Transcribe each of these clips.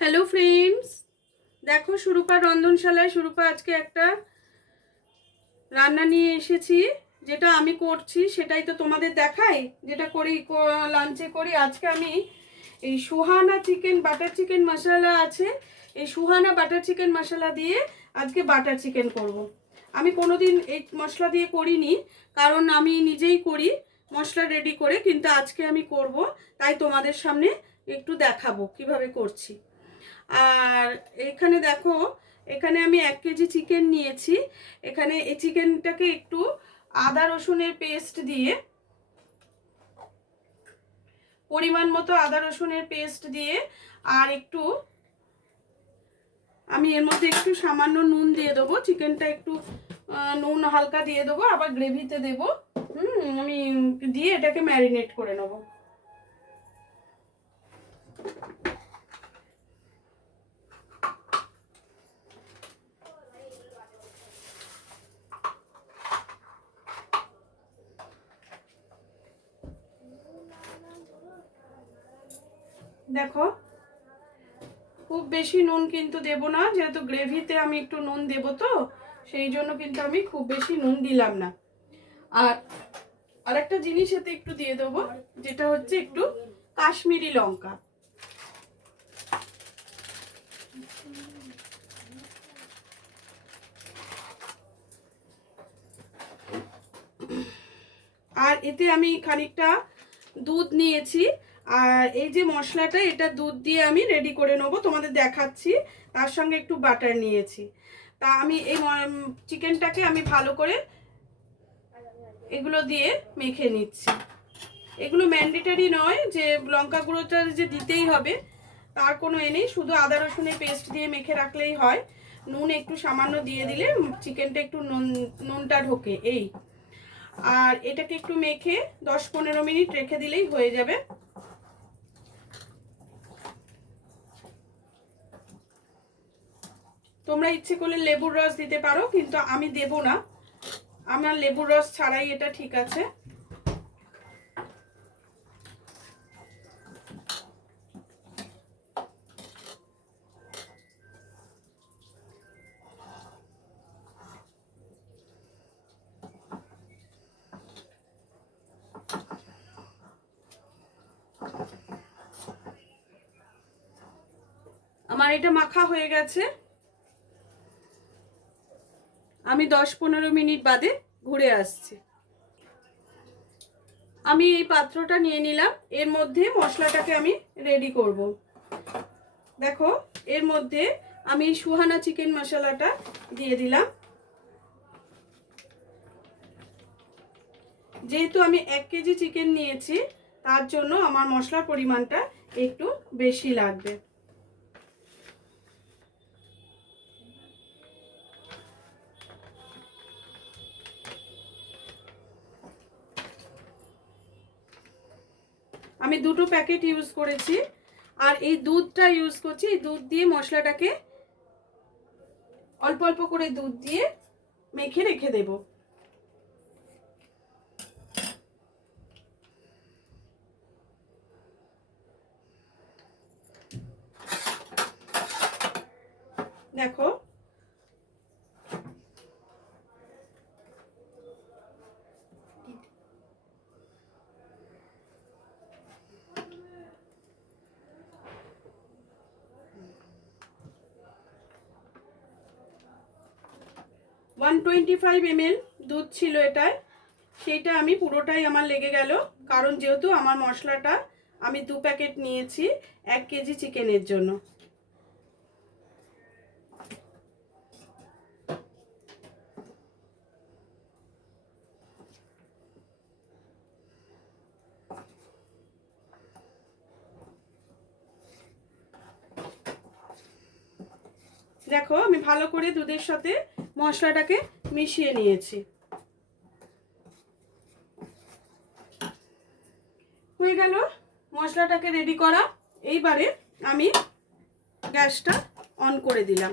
Hello friends, দেখো সুরূপা রন্ধনশালায় সুরূপা আজকে একটা রান্না নিয়ে এসেছি। যেটা আমি করছি সেটাই তো তোমাদের দেখাই, যেটা করি লাঞ্চে করি। আজকে আমি এই সুহানা চিকেন বাটার চিকেন মশলা আছে, এই সুহানা বাটার চিকেন মশলা দিয়ে আজকে বাটার চিকেন করব। আমি কোনোদিন এই মশলা দিয়ে করিনি, কারণ আমি নিজেই করি মশলা রেডি করে, কিন্তু আজকে আমি করব, তাই তোমাদের সামনে একটু দেখাবো কিভাবে করছি। আর এখানে দেখো, এখানে আমি 1 কেজি চিকেন নিয়েছি। এখানে এই চিকেনটাকে একটু আদা রসুনের পেস্ট দিয়ে, পরিমাণ মতো আদা রসুনের পেস্ট দিয়ে, আর একটু আমি এর মধ্যে একটু সামান্য নুন দিয়ে দেবো। চিকেনটা একটু নুন হালকা দিয়ে দেবো, আবার গ্রেভিতে দেবো। আমি দিয়ে এটাকে ম্যারিনেট করে নেবো। দেখো, খুব বেশি নুন কিন্তু দেব না, যেহেতু গ্রেভিতে আমি একটু নুন দেব, তো সেই জন্য কিন্তু আমি খুব বেশি নুন দিলাম না। আর আরেকটা জিনিস এতে একটু দিয়ে দেবো, যেটা হচ্ছে একটু কাশ্মীরি লঙ্কা। আর এতে আমি খানিকটা দুধ নিয়েছি। আর এই যে মশলাটা, এটা দুধ দিয়ে আমি রেডি করে নেবো, তোমাদের দেখাচ্ছি। তার সঙ্গে একটু বাটার নিয়েছি। তা আমি এই চিকেনটাকে আমি ভালো করে এগুলো দিয়ে মেখে নিচ্ছি। এগুলো ম্যান্ডেটরি নয় যে লঙ্কা গুঁড়োটা যে দিতেই হবে, তার কোনো নেই। শুধু আদা রসুনের পেস্ট দিয়ে মেখে রাখলেই হয়। নুন একটু সামান্য দিয়ে দিলে চিকেনটা একটু নুনটা ঢোকে এই। আর এটাকে একটু মেখে 10-15 মিনিট রেখে দিলেই হয়ে যাবে। তোমরা ইচ্ছে করলে লেবুর রস দিতে পারো, কিন্তু আমি দেব না। আমার লেবুর রস ছাড়াই এটা ঠিক আছে। আমার এটা মাখা হয়ে গেছে। আমি 10-15 মিনিট বাদে ঘুরে আসছি। আমি এই পাত্রটা নিয়ে নিলাম, এর মধ্যে মশলাটাকে আমি রেডি করব। দেখো, এর মধ্যে আমি সুহানা চিকেন মশলাটা দিয়ে দিলাম। যেহেতু আমি 1 কেজি চিকেন নিয়েছি, তার জন্য আমার মশলার পরিমাণটা একটু বেশি লাগবে। আমি 2টো প্যাকেট ইউজ করেছি, আর এই দুধটা ইউজ করছি। এই দুধ দিয়ে মশলাটাকে অল্প অল্প করে দুধ দিয়ে মেখে রেখে দেব। দেখো, 125 ml দুধ ছিল এটায়। সেইটা আমি পুরোটাই আমার লেগে গেল, কারণ যেহেতু আমার মশলাটা আমি 2 প্যাকেট নিয়েছি 1 কেজি চিকেনের জন্য। দেখো, আমি ভালো করে দুধের সাথে মশলাটাকে মিশিয়ে নিয়েছি। হয়ে গেল মশলাটাকে রেডি করা। এইবারে আমি গ্যাসটা অন করে দিলাম।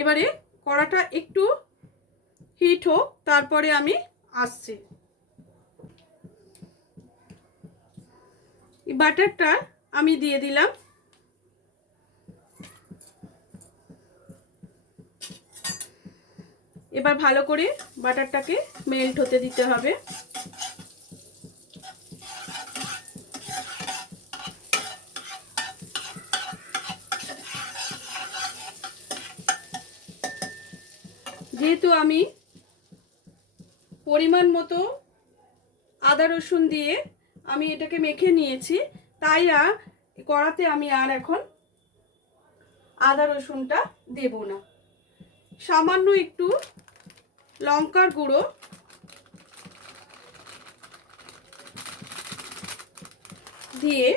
এবারে কড়াটা একটু হিট হোক, তারপরে আমি আসছি। এই বাটারটা আমি দিয়ে দিলাম। এবার ভালো করে বাটারটাকে মেল্ট হতে দিতে হবে। যেহেতু আমি পরিমাণ মতো আদা রসুন দিয়ে আমি এটাকে মেখে নিয়েছি, তাই কড়াতে আমি আর এখন আদা রসুনটা দেব না। সামান্য একটু লঙ্কার গুঁড়ো দিয়ে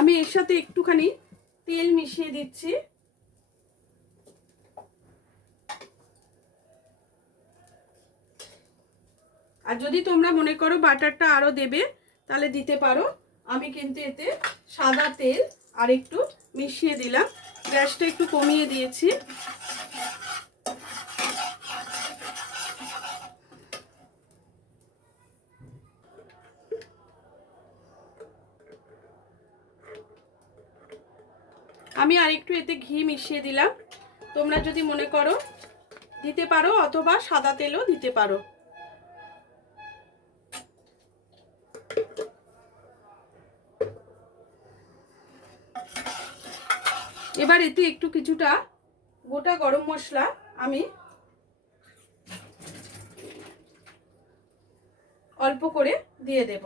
আমি এর সাথে একটুখানি তেল মিশিয়ে দিচ্ছি। আর যদি তোমরা মনে করো বাটারটা আরো দেবে তাহলে দিতে পারো। আমি কিন্তু এতে সাদা তেল আর একটু মিশিয়ে দিলাম। গ্যাসটা একটু কমিয়ে দিয়েছি। আমি আরেকটু এতে ঘি মিশিয়ে দিলাম। তোমরা যদি মনে করো দিতে পারো, অথবা সাদা তেলও দিতে পারো। এবার এতে একটু কিছুটা গোটা গরম মশলা আমি অল্প করে দিয়ে দেব।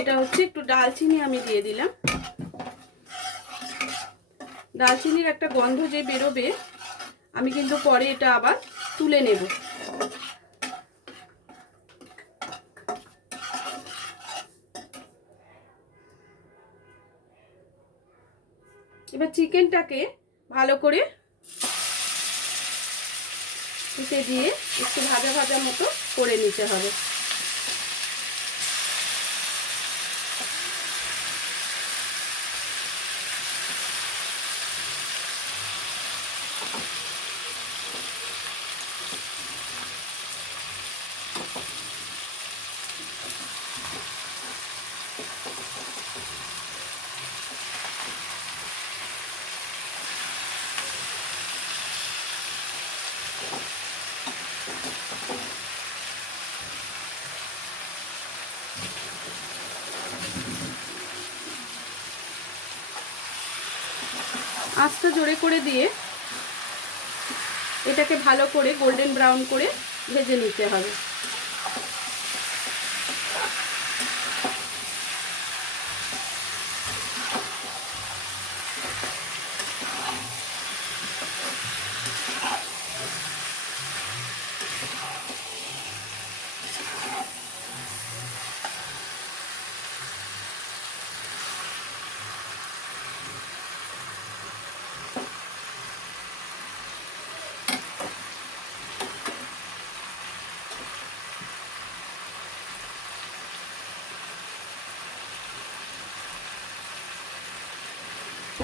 এটা হচ্ছে একটু ডালচিনি আমি দিয়ে দিলাম। ডালচিনির একটা গন্ধ যে বেরোবে, আমি কিন্তু পরে এটা আবার তুলে নেব। এবার চিকেনটাকে ভালো করে এতে দিয়ে একটু ভাজা ভাজা মতো করে নিতে হবে। আঁচটা জোরে করে দিয়ে এটাকে ভালো করে গোল্ডেন ব্রাউন করে ভেজে নিতে হবে।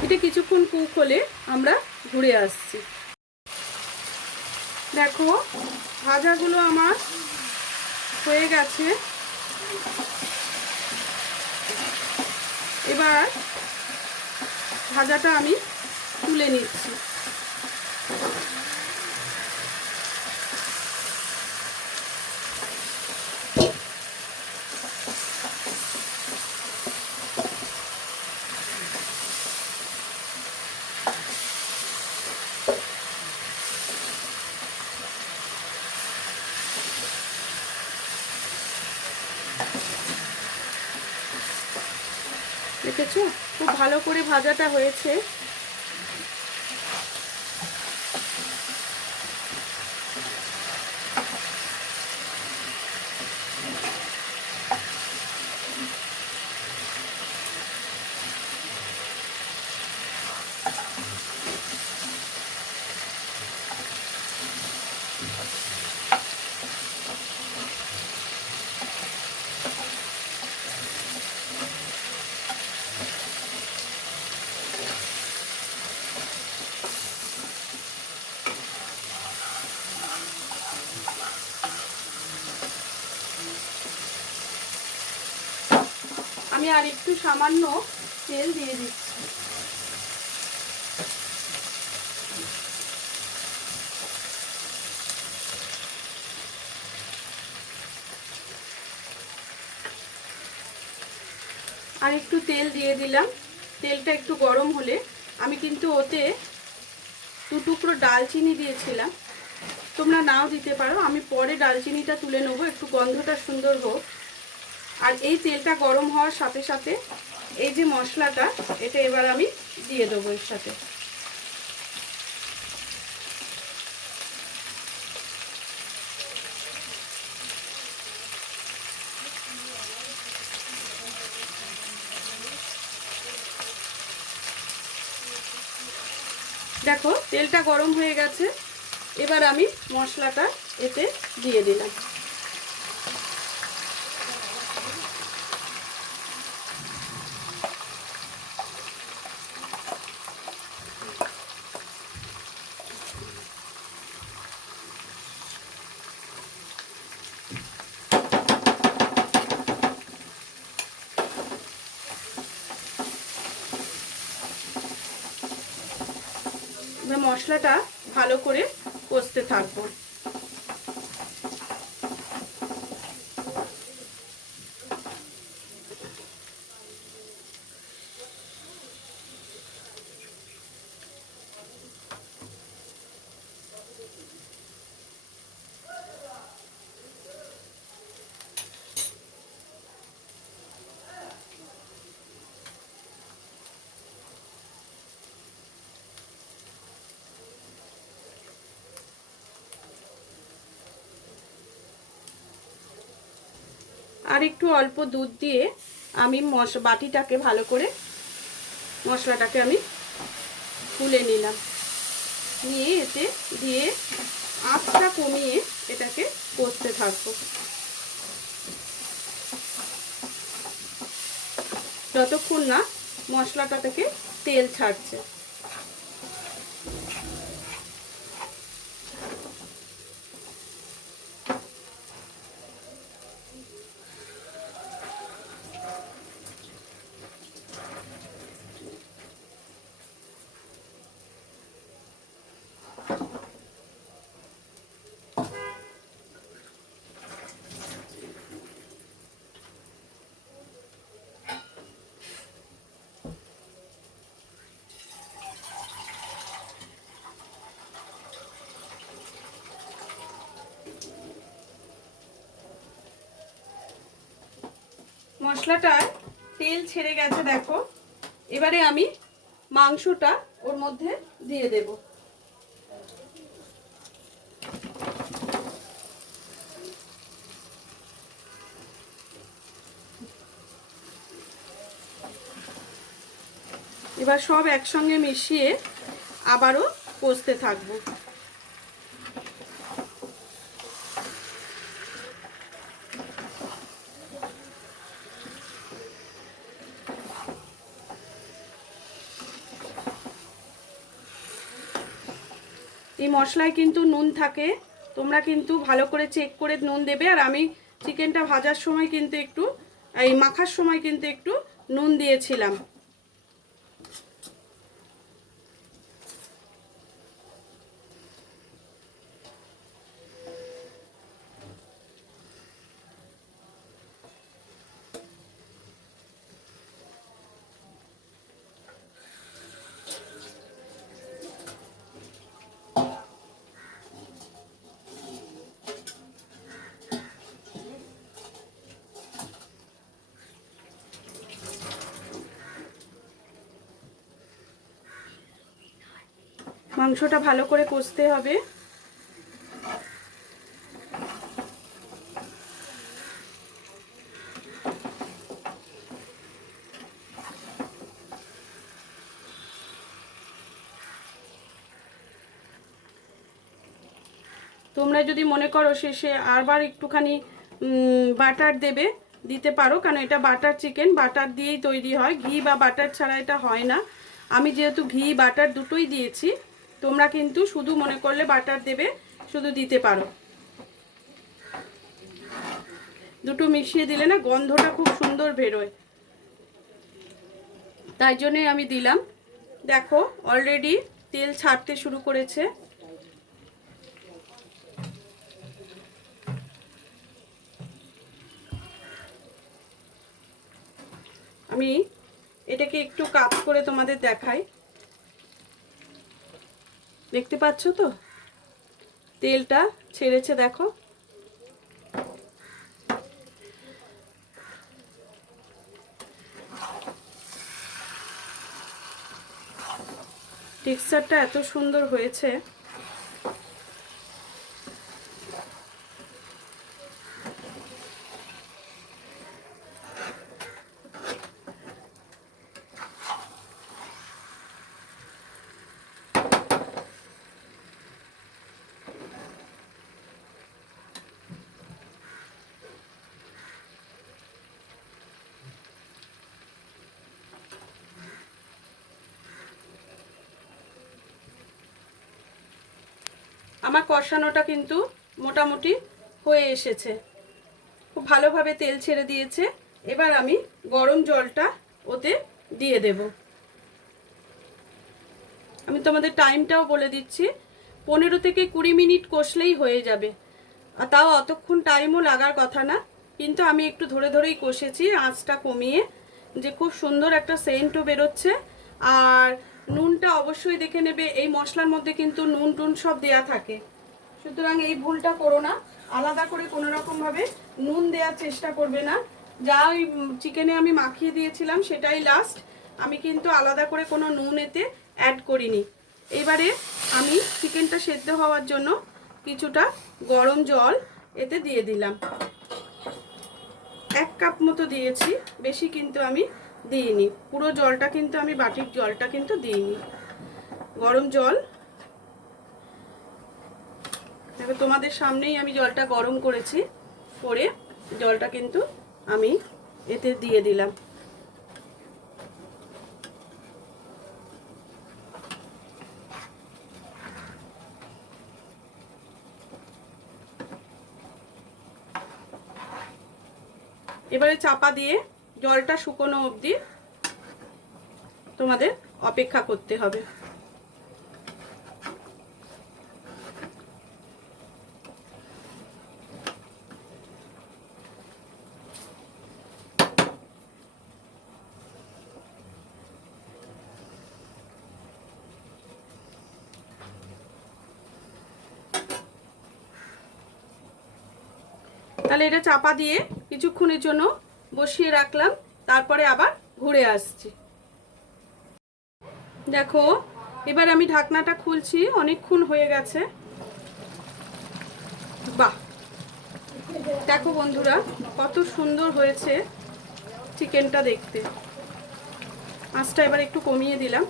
এটা কিছুক্ষণ কুক হলে আমরা ঘুরে আসছি। দেখো ভাজাগুলো আমার হয়ে গেছে। এবার ভাজাটা আমি তুলে নিচ্ছি। দেখেছো খুব ভালো করে ভাজাটা হয়েছে। আমি আর একটু সামান্য তেল দিয়ে দিচ্ছি। আর একটু তেল দিয়ে দিলাম। তেলটা একটু গরম হলে আমি কিন্তু ওতে 2 টুকরো ডালচিনি দিয়েছিলাম, তোমরা নাও দিতে পারো। আমি পরে ডালচিনিটা তুলে নেবো, একটু গন্ধটা সুন্দর হোক। আর এই তেলটা গরম হওয়ার সাথে সাথে এই যে মশলাটা, এটা এবার আমি দিয়ে দেবো এর সাথে। দেখো তেলটা গরম হয়ে গেছে, এবার আমি মশলাটা এতে দিয়ে দিলাম। মশলাটা ভালো করে কষতে থাকবো। আর একটু অল্প দুধ দিয়ে আমি বাটিটাকে ভালো করে মশলাটাকে আমি ফুলে নিলাম, নিয়ে এতে দিয়ে আঁচটা কমিয়ে এটাকে কষতে থাকবো যতক্ষণ না মশলাটা থেকে তেল ছাড়ছে। মশলাটায় তেল ছেড়ে গেছে দেখো। এবারে আমি মাংসটা ওর মধ্যে দিয়ে দেব। এবার সব একসঙ্গে মিশিয়ে আবারও কষতে থাকবো। এই মশলায় কিন্তু নুন থাকে, তোমরা কিন্তু ভালো করে চেক করে নুন দেবে। আর আমি চিকেনটা ভাজার সময় কিন্তু একটু, এই মাখার সময় কিন্তু একটু নুন দিয়েছিলাম। মাংসটা ভালো করে কষতে হবে। তোমরা যদি মনে করো শেষে আবার একটুখানি বাটার দেবে, দিতে পারো, কারণ এটা বাটার চিকেন, বাটার দিয়েই তৈরি হয়, ঘি বা বাটার ছাড়া এটা হয় না। আমি যেহেতু ঘি বাটার দুটোই দিয়েছি, তোমরা কিন্তু শুধু মনে করলে বাটার দেবে, শুধু দিতে পারো। দুটো মিশিয়ে দিলে না গন্ধটা খুব সুন্দর বেরোয়। তাই জন্যই আমি দিলাম। দেখো অলরেডি তেল ছাড়তে শুরু করেছে। আমি এটাকে একটু কাট করে তোমাদের দেখাই। দেখতে পাচ্ছ তো তেলটা ছেড়েছে, দেখো। টেক্সচারটা এত সুন্দর হয়েছে। আমার কষানোটা কিন্তু মোটামুটি হয়ে এসেছে, খুব ভালোভাবে তেল ছেড়ে দিয়েছে। এবার আমি গরম জলটা ওতে দিয়ে দেব। আমি তোমাদের টাইমটাও বলে দিচ্ছি, 15 থেকে 20 মিনিট কষলেই হয়ে যাবে। আর তাও অতক্ষণ টাইমও লাগার কথা না, কিন্তু আমি একটু ধরে ধরেই কষেছি আঁচটা কমিয়ে, যে খুব সুন্দর একটা সেন্টও বেরোচ্ছে। আর নুনটা অবশ্যই দেখে নেবে, এই মশলার মধ্যে কিন্তু নুন টুন সব দেয়া থাকে, সুতরাং এই ভুলটা করো না। আলাদা করে কোনো রকমভাবে নুন দেওয়ার চেষ্টা করবে না। যা ওই চিকেনে আমি মাখিয়ে দিয়েছিলাম সেটাই লাস্ট, আমি কিন্তু আলাদা করে কোনো নুন এতে অ্যাড করিনি। এবারে আমি চিকেনটা সেদ্ধ হওয়ার জন্য কিছুটা গরম জল এতে দিয়ে দিলাম। 1 কাপ মতো দিয়েছি, বেশি কিন্তু আমি দিইনি। পুরো জলটা কিন্তু আমি বাটির জলটা কিন্তু দিইনি, গরম জল। দেখো তোমাদের সামনেই আমি জলটা গরম করেছি, করে জলটা কিন্তু আমি এতে দিয়ে দিলাম। এবারে চাপা দিয়ে জলটা শুকনো অবধি তোমাদের অপেক্ষা করতে হবে। তাহলে এটা চাপা দিয়ে কিছুক্ষণের জন্য বসিয়ে রাখলাম, তারপরে আবার ঘুরে আসছি। দেখো এবার আমি ঢাকনাটা খুলছি, অনেকক্ষণ হয়ে গেছে। বাহ, দেখো বন্ধুরা কত সুন্দর হয়েছে চিকেনটা দেখতে। আঁচটা এবার একটু কমিয়ে দিলাম,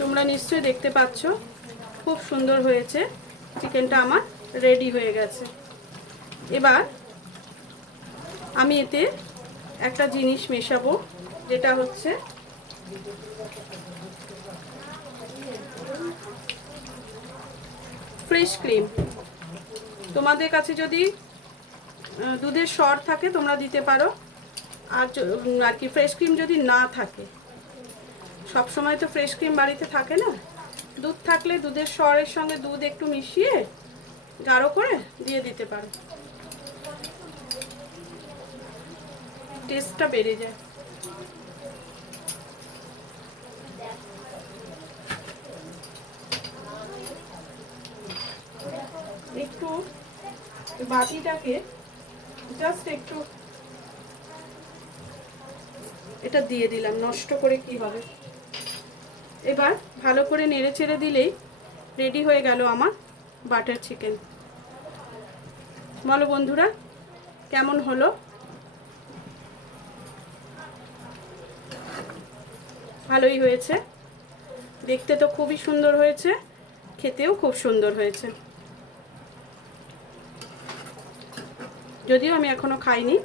তোমরা নিশ্চয়ই দেখতে পাচ্ছ খুব সুন্দর হয়েছে। চিকেনটা আমার রেডি হয়ে গেছে। এবার আমি এতে একটা জিনিস মেশাবো, যেটা হচ্ছে ফ্রেশ ক্রিম। তোমাদের কাছে যদি দুধের সর থাকে তোমরা দিতে পারো, আর কি ফ্রেশ ক্রিম যদি না থাকে, সব সময় তো ফ্রেশ ক্রিম বাড়িতে থাকে না, দুধ থাকলে দুধের সরের সঙ্গে দুধ একটু মিশিয়ে গাঢ় করে দিয়ে দিতে পারো, টেস্টটা বেড়ে যায়। একটু বাটিটাকে জাস্ট একটু এটা দিয়ে দিলাম, নষ্ট করে কি হবে। এবার ভালো করে নেড়ে চেড়ে দিলেই রেডি হয়ে গেল আমার বাটার চিকেন। বলো বন্ধুরা কেমন হলো? ভালোই হয়েছে, দেখতে তো খুবই সুন্দর হয়েছে, খেতেও খুব সুন্দর হয়েছে। যদিও আমি এখনো খাইনি।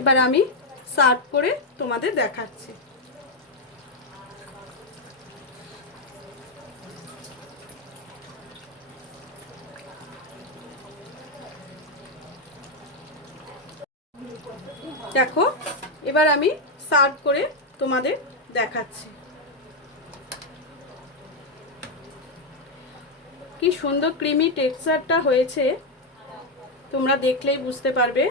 এবার আমি সার্ভ করে তোমাদের দেখাচ্ছি। দেখো এবার আমি সার্ভ করে তোমাদের দেখাচ্ছি। কি সুন্দর ক্রিমি টেক্সচারটা হয়েছে, তোমরা দেখলেই বুঝতে পারবে।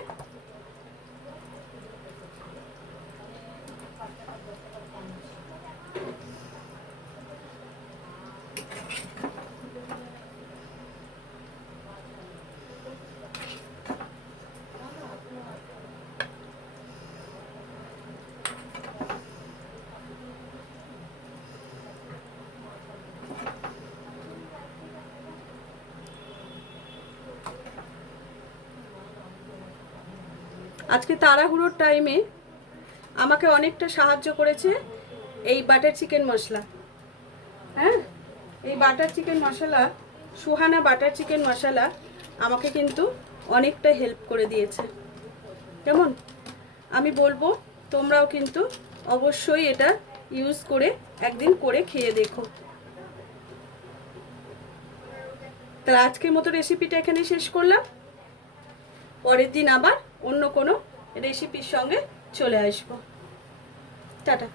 আজকে তাড়াহুড়োর টাইমে আমাকে অনেকটা সাহায্য করেছে এই বাটার চিকেন মশলা। হ্যাঁ, এই বাটার চিকেন মশলা, সুহানা বাটার চিকেন মশলা আমাকে কিন্তু অনেকটা হেল্প করে দিয়েছে। কেমন, আমি বলবো তোমরাও কিন্তু অবশ্যই এটা ইউজ করে একদিন করে খেয়ে দেখো। তাহলে আজকের মতো রেসিপিটা এখানে শেষ করলাম। পরের দিন আবার অন্য কোনো রেসিপির সঙ্গে চলে আসবো। টাটা।